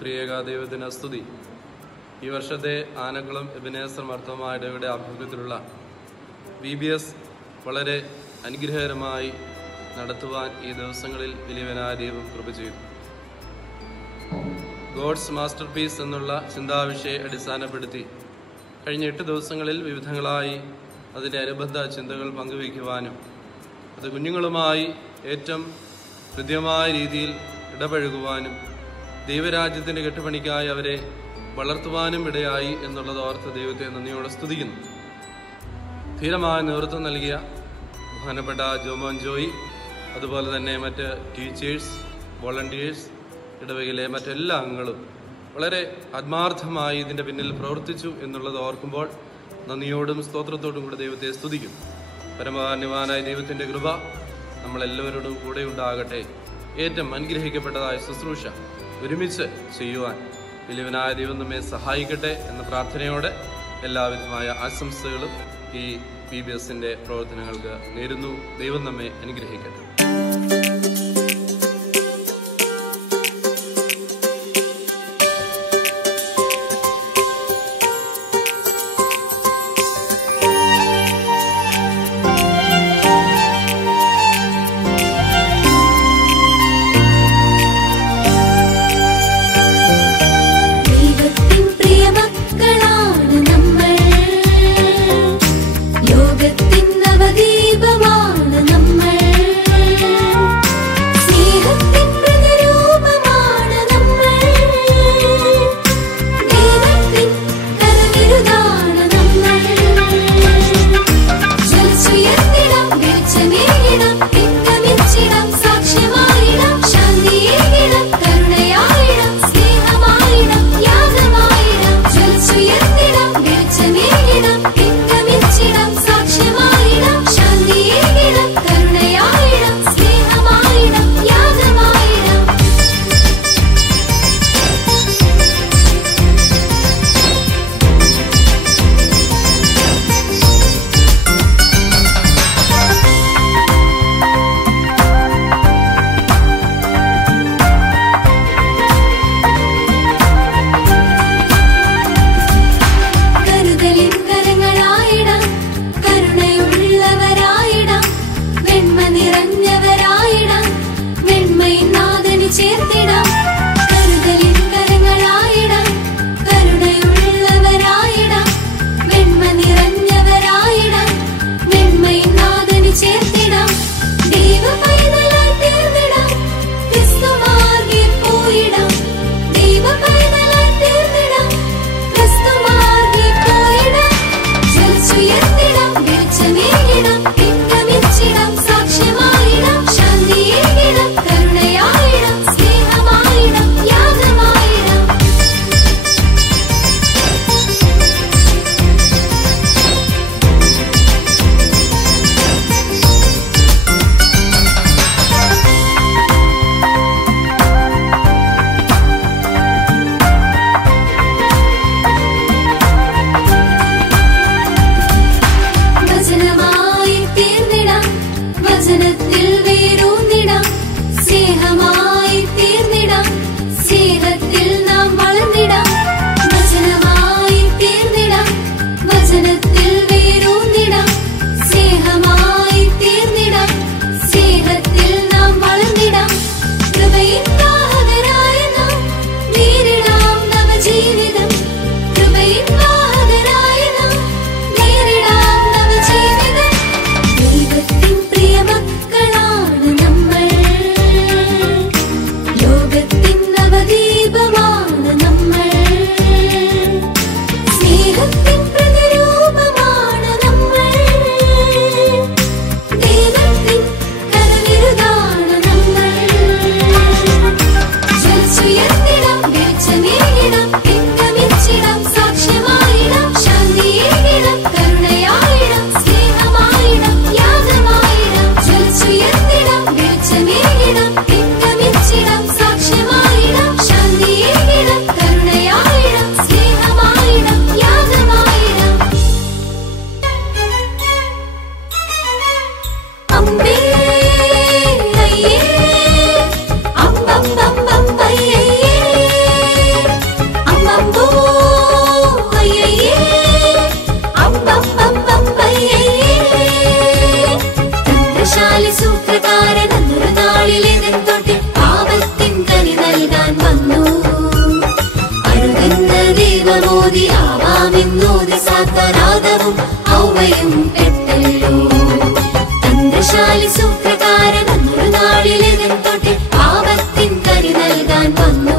ത്രിയേക ദൈവത്തിന് സ്തുതി. ഈ വർഷത്തെ ആനക്കുളം എബിനേസർ മർത്തോമ ഇടവയുടെ ആഭിമുഖ്യത്തിലുള്ള VBS വളരെ അനുഗ്രഹകരമായി നടത്തുവാൻ ഈ ദിവസങ്ങളിൽ വലിയവനായ ദൈവം കൃപ ചെയ്തു. ഗോഡ്സ് മാസ്റ്റർ പീസ് എന്നുള്ള ചിന്താവിഷയെ അടിസ്ഥാനപ്പെടുത്തി കഴിഞ്ഞ 8 ദിവസങ്ങളിൽ വിവിധങ്ങളായി അതിൻ്റെ അനുബന്ധ ചിന്തകൾ പങ്കുവയ്ക്കുവാനും അത് കുഞ്ഞുങ്ങളുമായി ഏറ്റവും ഹൃദ്യമായ രീതിയിൽ ഇടപഴകുവാനും ദൈവരാജ്യത്തിൻ്റെ കെട്ടുപണിക്കായി അവരെ വളർത്തുവാനും ഇടയായി എന്നുള്ളത് ഓർത്ത് ദൈവത്തെ നന്ദിയോടെ സ്തുതിക്കുന്നു. ധീരമായ നേതൃത്വം നൽകിയ ബഹുമാനപ്പെട്ട ജോമോൻ ജോയി, അതുപോലെ തന്നെ മറ്റ് ടീച്ചേഴ്സ്, വോളണ്ടിയേഴ്സ്, ഇടവകയിലെ മറ്റെല്ലാ അംഗങ്ങളും വളരെ ആത്മാർത്ഥമായി ഇതിൻ്റെ പിന്നിൽ പ്രവർത്തിച്ചു എന്നുള്ളത് ഓർക്കുമ്പോൾ നന്ദിയോടും സ്തോത്രത്തോടും കൂടെ ദൈവത്തെ സ്തുതിക്കും. പരമകാരുണ്യവാനായ ദൈവത്തിൻ്റെ കൃപ നമ്മളെല്ലാവരോടും കൂടെ ഉണ്ടാകട്ടെ. ഏറ്റവും അനുഗ്രഹിക്കപ്പെട്ടതായ ശുശ്രൂഷ ഒരുമിച്ച് ചെയ്യുവാൻ വലിയവനായ ദൈവം നമ്മെ സഹായിക്കട്ടെ എന്ന പ്രാർത്ഥനയോടെ എല്ലാവിധമായ ആശംസകളും ഈ VBSന്റെ പ്രവർത്തനങ്ങൾക്ക് നേരുന്നു. ദൈവം നമ്മെ അനുഗ്രഹിക്കട്ടെ. വന്നു. അരുതെന്ന ദൈവമോദി ആവാമെന്നോതി സാത്താനാദവും ഔവയും പെട്ടല്ലോ. തന്ത്രശാലി സൂത്രകാരൻ അന്നൊരു നാളിലെതിൻ തൊട്ട് പാപത്തിൻ കരി നൽകാൻ വന്നു.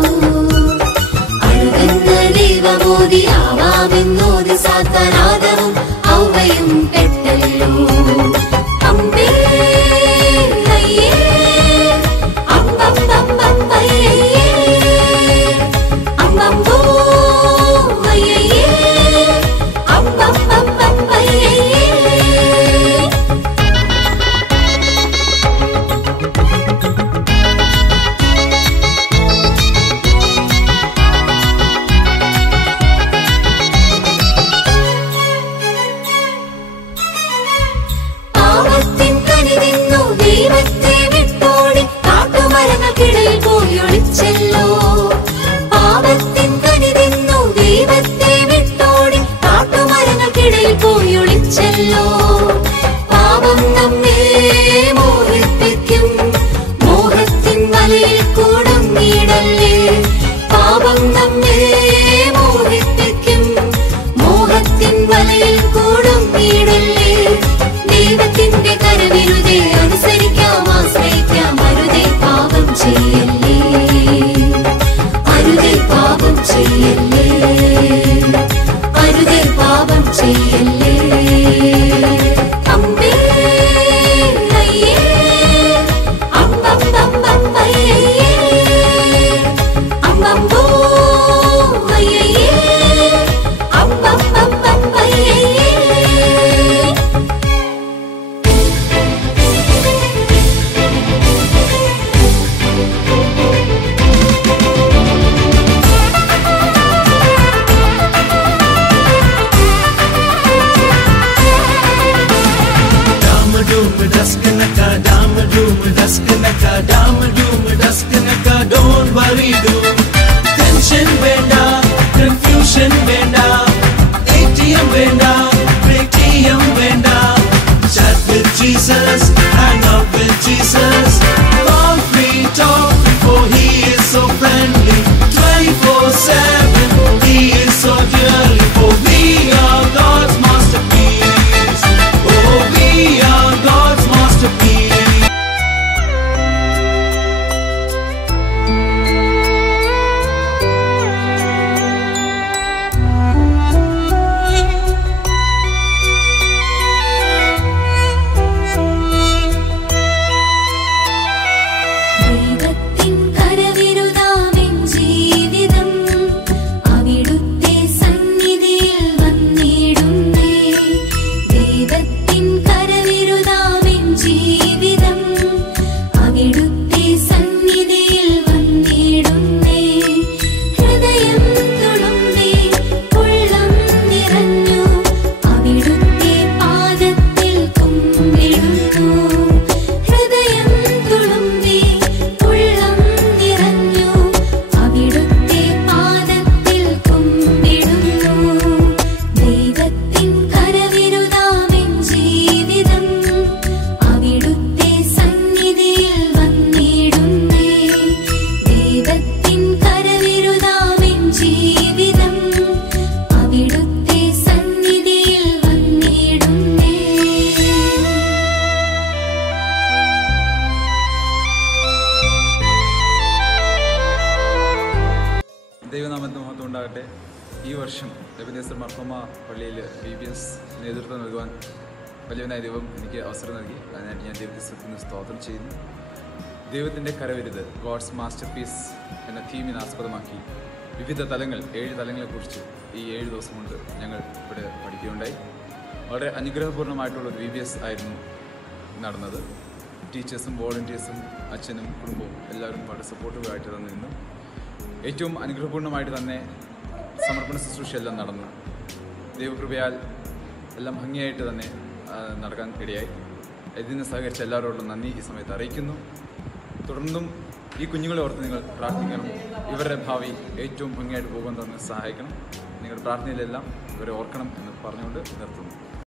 അരുതെന്ന ദൈവമോദി ആവാമെന്നോതി സാത്താനാദവും ഔവയും പെട്ടല്ലോ. അമ്പേ അയ്യേ അമ്പമ്പമ്പം അയ്യേ അമ്പമ്പോ അയ്യേ അമ്പമ്പമ്പം അയ്യേ. പാപത്തിൻ കനി നിന്നു ദൈവത്തെ വിട്ടോടി കാട്ടുമരങ്ങൾക്കിടയിൽ പോയി ഒളിച്ചല്ലോ. പാപത്തിൻ കനി നിന്നു ദൈവത്തെ വിട്ടോടി കാട്ടുമരങ്ങൾക്കിടയിൽ പോയി ഒളിച്ചല്ലോ. പാപം നമ്മെ മോഹിപ്പിക്കും, മോഹത്തിൻ വലയിൽ കുടുങ്ങിയിടല്ലേ. പാപം നമ്മെ മോഹിപ്പിക്കും, മോഹത്തിൻ വലയിൽ കുടുങ്ങിയിടല്ലേ. ദൈവത്തിന്റെ കരവിരുതെ അനുസരിക്കാം, ആശ്രയിക്കാം. അരുതേ പാപം ചെയ്യല്ലേ, അരുതേ പാപം ചെയ്യല്ലേ, അരുതേ പാപം ചെയ്യല്ലേ. അമ്പേ അയ്യേ അമ്പമ്പമ്പം അയ്യേ അമ്പമ്പോ അയ്യേ അമ്പമ്പമ്പം അയ്യേ. Don't worry, do tension venda, confusion venda, ATM venda, ATM venda. Chat with Jesus, hang out with Jesus. Call free talk, for He is so friendly. 24/7, He is so dearly. For we are God's masterpiece. Oh, we are God's masterpiece. ദൈവത്തിൻ കരവിരുതാമെൻ ജീവിതം, അവിടുത്തെ സന്നിധിയിൽ വന്നിടുന്നേ. ദൈവത്തിൻ കരവിരുതാമെൻ ജീവിതം, അവിടുത്തെ സന്നിധിയിൽ വന്നിടുന്നേ. ഹൃദയം തുളുമ്പി ഉള്ളം നിറഞ്ഞു, അവിടുത്തെ പാദത്തിൽ കുമ്പിടുന്നു. ഹൃദയം തുളുമ്പി ഉള്ളം നിറഞ്ഞു, അവിടുത്തെ പാദത്തിൽ കുമ്പിടുന്നു. ദൈവത്തിൻ കരവിരുതാമെൻ ജീവിതം, അവിടുത്തെ സന്നിധിയിൽ വന്നിടുന്നേ. ദൈവത്തിൻ കരവിരുതാമെൻ ജീവിതം, അവിടുത്തെ സന്നിധിയിൽ വന്നിടുന്നേ. ദൈവനാമത്തിന് മഹത്വം ഉണ്ടാകട്ടെ. ഈ വർഷം എബനേസർ മാർത്തോമ പള്ളിയിൽ VBS നേതൃത്വം നൽകുവാൻ വലിയവനായ ദൈവം എനിക്ക് അവസരം നൽകി. അതിനായിട്ട് ഞാൻ ദൈവത്തിന് സ്തോത്രം ചെയ്യുന്നു. ദൈവത്തിൻ്റെ കരവിരുത്, ഗോഡ്സ് മാസ്റ്റർ പീസ് എന്ന തീമിനെ ആസ്പദമാക്കി വിവിധ തലങ്ങൾ, 7 തലങ്ങളെക്കുറിച്ച് ഈ 7 ദിവസം കൊണ്ട് ഞങ്ങൾ ഇവിടെ പഠിക്കുകയുണ്ടായി. വളരെ അനുഗ്രഹപൂർണ്ണമായിട്ടുള്ളൊരു VBS ആയിരുന്നു നടന്നത്. ടീച്ചേഴ്സും വോളണ്ടിയേഴ്സും അച്ഛനും കുടുംബവും എല്ലാവരും വളരെ സപ്പോർട്ടീവായിട്ട് തന്നിരുന്നു. ഏറ്റവും അനുഗ്രഹപൂർണ്ണമായിട്ട് തന്നെ സമർപ്പണ ശുശ്രൂഷ എല്ലാം നടന്നു. ദൈവകൃപയാൽ എല്ലാം ഭംഗിയായിട്ട് തന്നെ നടക്കാൻ ഇടയായി. ഇതിന് സഹകരിച്ച എല്ലാവരോടും നന്ദി ഈ സമയത്ത് അറിയിക്കുന്നു. തുടർന്നും ഈ കുഞ്ഞുങ്ങളെ ഓർത്ത് നിങ്ങൾ പ്രാർത്ഥിക്കണം. ഇവരുടെ ഭാവി ഏറ്റവും ഭംഗിയായിട്ട് പോകാൻ തന്നെ സഹായിക്കണം. നിങ്ങളുടെ പ്രാർത്ഥനയിലെല്ലാം ഇവരെ ഓർക്കണം എന്ന് പറഞ്ഞുകൊണ്ട് നിർത്തുന്നു.